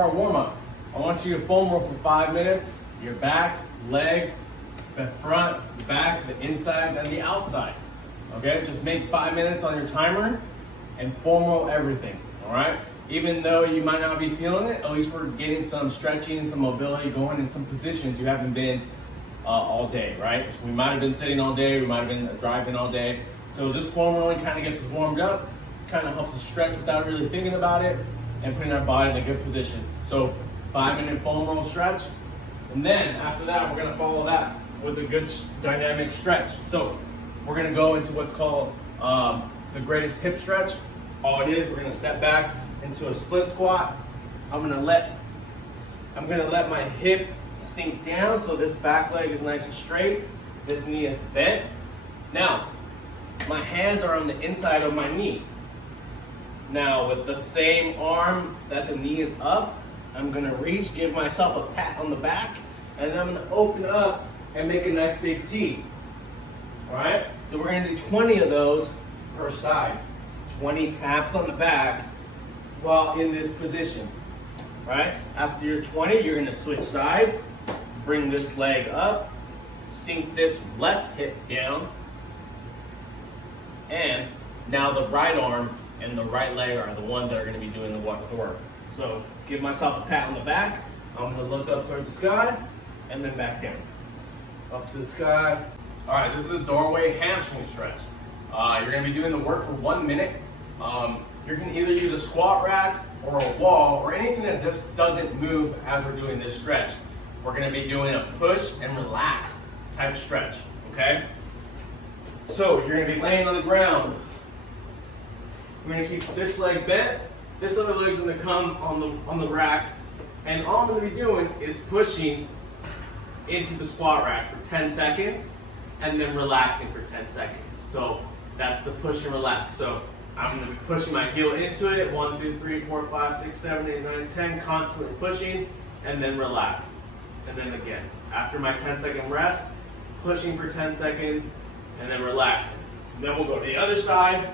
Our warm-up. I want you to foam roll for 5 minutes. Your back, legs, the front, the back, the insides, and the outside. Okay, just make 5 minutes on your timer and foam roll everything. All right. Even though you might not be feeling it, at least we're getting some stretching, some mobility going in some positions you haven't been all day, right? So we might have been sitting all day, we might have been driving all day. So this foam rolling kind of gets us warmed up, kind of helps us stretch without really thinking about it, and putting our body in a good position. So 5-minute foam roll stretch, and then after that, we're gonna follow that with a good dynamic stretch. So we're gonna go into what's called the greatest hip stretch. All it is, we're gonna step back into a split squat. I'm gonna let my hip sink down so this back leg is nice and straight. This knee is bent. Now, my hands are on the inside of my knee. Now, with the same arm that the knee is up, I'm gonna reach, give myself a pat on the back, and then I'm gonna open up and make a nice big T. All right? So we're gonna do 20 of those per side. 20 taps on the back while in this position, right? After your 20, you're gonna switch sides, bring this leg up, sink this left hip down, and now the right arm and the right leg are the ones that are gonna be doing the work. So give myself a pat on the back. I'm gonna look up towards the sky and then back down. Up to the sky. All right, this is a doorway hamstring stretch. You're gonna be doing the work for 1 minute. You can either use a squat rack or a wall or anything that just doesn't move as we're doing this stretch. We're gonna be doing a push and relax type stretch, okay? So you're gonna be laying on the ground. We're gonna keep this leg bent. This other leg's gonna come on the rack. And all I'm gonna be doing is pushing into the squat rack for 10 seconds and then relaxing for 10 seconds. So that's the push and relax. So I'm gonna be pushing my heel into it. 1, 2, 3, 4, 5, 6, 7, 8, 9, 10. Constantly pushing and then relax. And then again, after my 10-second rest, pushing for 10 seconds and then relaxing. And then we'll go to the other side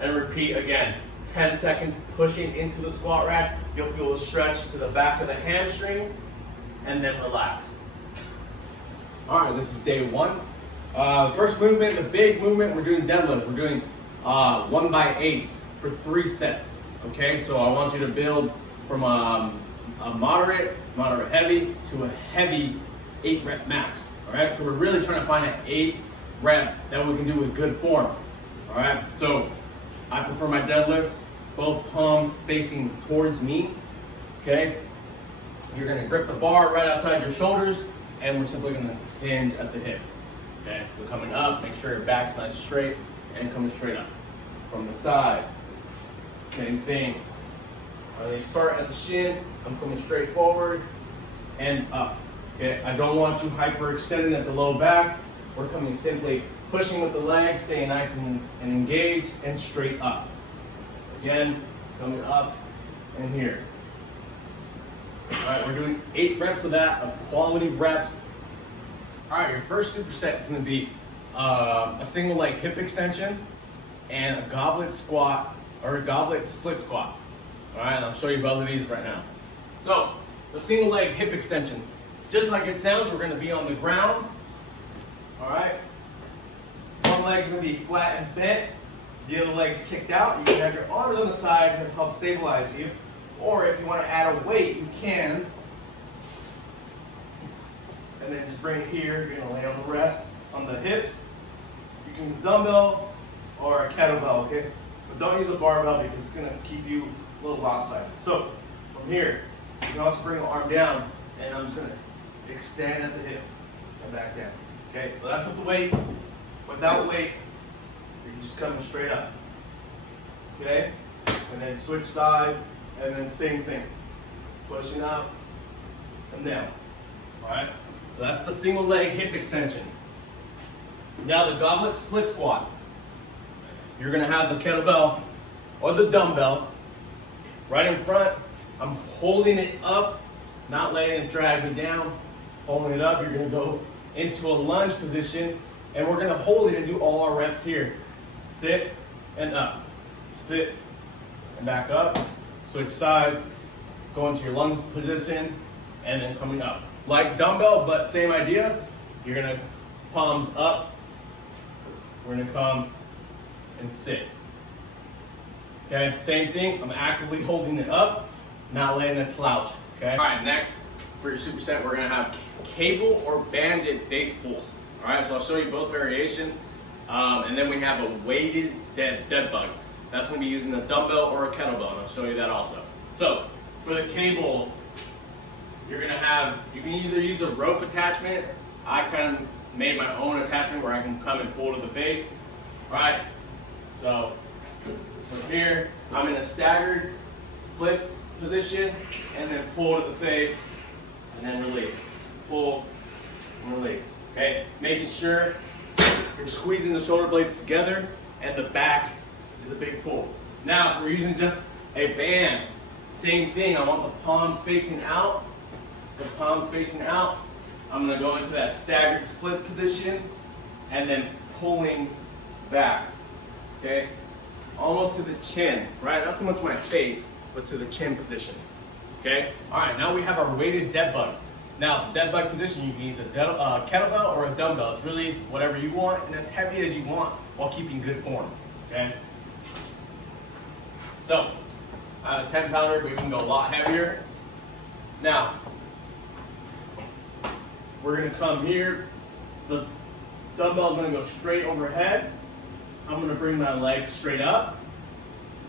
and repeat again. 10 seconds pushing into the squat rack. You'll feel a stretch to the back of the hamstring and then relax. All right, this is day 1. First movement, the big movement, we're doing deadlifts. We're doing 1x8 for 3 sets. Okay, so I want you to build from a moderate heavy to a heavy 8 rep max. All right, so we're really trying to find an 8 rep that we can do with good form. All right, so I prefer my deadlifts, both palms facing towards me. Okay, you're gonna grip the bar right outside your shoulders, and we're simply gonna hinge at the hip. Okay, so coming up, make sure your back's nice and straight, and coming straight up. From the side, same thing. They start at the shin, I'm coming straight forward and up. Okay, I don't want you hyperextending at the low back. We're coming simply pushing with the legs, staying nice and engaged and straight up. Again, coming up and here. All right, we're doing 8 reps of that, of quality reps. All right, your first superset is gonna be a single leg hip extension and a goblet squat or a goblet split squat. All right, I'll show you both of these right now. So the single leg hip extension, just like it sounds, we're gonna be on the ground. All right, one leg's gonna be flat and bent, the other leg's kicked out. You can have your arms on the side to help stabilize you, or if you wanna add a weight, you can. And then just bring it here, you're gonna lay on the rest on the hips. You can use a dumbbell or a kettlebell, okay? But don't use a barbell because it's gonna keep you a little lopsided. So from here, you can also bring the arm down, and I'm just gonna extend at the hips and back down. Okay, so that's with the weight. Without weight, you're just coming straight up. Okay? And then switch sides, and then same thing. Pushing up and down. Alright? So that's the single leg hip extension. Now the goblet split squat. You're gonna have the kettlebell or the dumbbell right in front. I'm holding it up, not letting it drag me down. Holding it up, you're gonna go into a lunge position, and we're gonna hold it and do all our reps here. Sit and up, sit and back up, switch sides, go into your lunge position, and then coming up. Like dumbbell, but same idea. You're gonna palms up. We're gonna come and sit. Okay, same thing. I'm actively holding it up, not letting it slouch. Okay. All right, next for your superset, we're gonna have cable or banded face pulls. All right, so I'll show you both variations, and then we have a weighted dead bug. That's gonna be using a dumbbell or a kettlebell, and I'll show you that also. So for the cable, you can either use a rope attachment. I kind of made my own attachment where I can come and pull to the face. All right, so from here, I'm in a staggered split position, and then pull to the face, and then release. Pull and release. Okay, making sure you're squeezing the shoulder blades together, and the back is a big pull. Now, if we're using just a band, same thing. I want the palms facing out. The palms facing out. I'm going to go into that staggered split position, and then pulling back. Okay, almost to the chin, right? Not so much my face, but to the chin position. Okay. All right. Now we have our weighted dead bugs. Now, the dead bug position, you can use a kettlebell or a dumbbell. It's really whatever you want, and as heavy as you want, while keeping good form. Okay. So, I have a 10-pounder, but we can go a lot heavier. Now, we're gonna come here. The dumbbell's gonna go straight overhead. I'm gonna bring my legs straight up,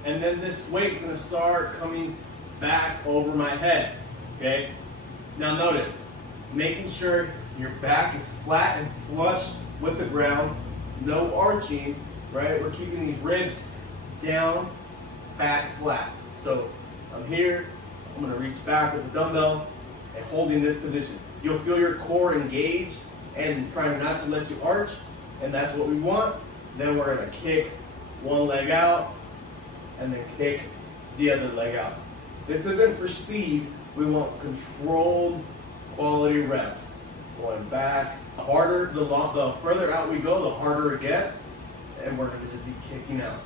and then this weight's gonna start coming back over my head. Okay. Now notice, making sure your back is flat and flush with the ground, no arching. Right. We're keeping these ribs down, back flat. So I'm here. I'm gonna reach back with the dumbbell and holding this position. You'll feel your core engaged and trying not to let you arch, and that's what we want. Then we're gonna kick one leg out and then kick the other leg out. This isn't for speed. We want controlled quality reps. Going back, the further out we go, the harder it gets, and we're gonna just be kicking out.